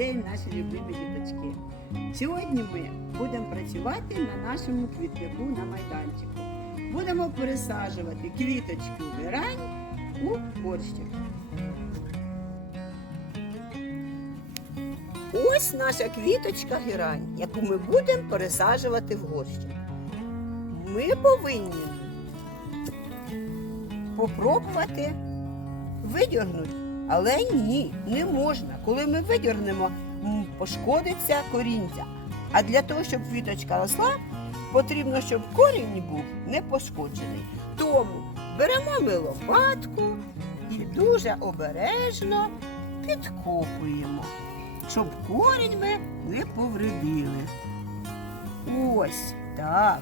день, наші любимі діточки. Сьогодні ми будемо працювати на нашому квітнику на майданчику. Будемо пересаджувати квіточку герань у горщик. Ось наша квіточка герань, яку ми будемо пересаджувати в горщик. Ми повинні попробувати видіргнути. Але ні, не можна. Коли ми видіргнемо, м, пошкодиться корінця. А для того, щоб квіточка росла, потрібно, щоб корінь був не пошкоджений. Тому беремо ми лопатку і дуже обережно підкопуємо, щоб корінь ми не повредили. Ось так.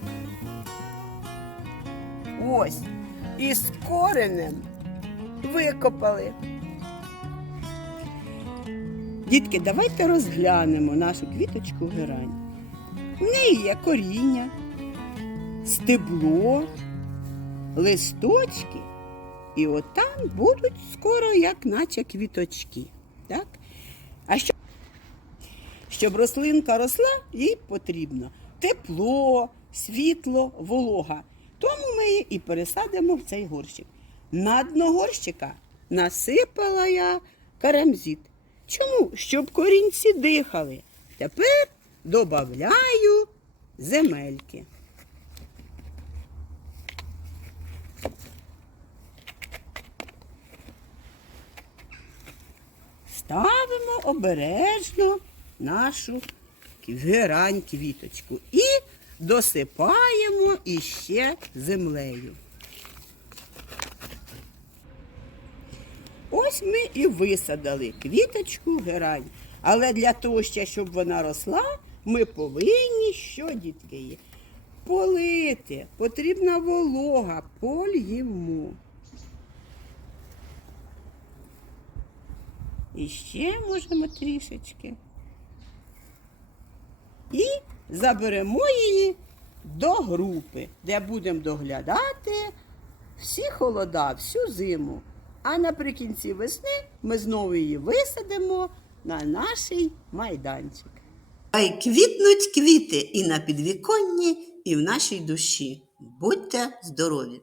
Ось. І з коренем викопали. Дітки, давайте розглянемо нашу квіточку герань. В неї є коріння, стебло, листочки, і отам будуть скоро, як наче квіточки. Так? А щоб, щоб рослинка росла, їй потрібно тепло, світло, волога. Тому ми її і пересадимо в цей горщик. На дно горщика насипала я карамзит. Чому? Щоб корінці дихали. Тепер додаю земельки. Ставимо обережно нашу герань квіточку і досипаємо іще землею. Ось ми і висадили квіточку герань. Але для того, щоб вона росла, ми повинні що, дітки? Полити. Потрібна волога, польємо. І ще можемо трішечки. І заберемо її до групи, де будемо доглядати всі холода, всю зиму. А наприкінці весни ми знову її висадимо на наш майданчик. Хай квітнуть квіти і на підвіконні, і в нашій душі. Будьте здорові!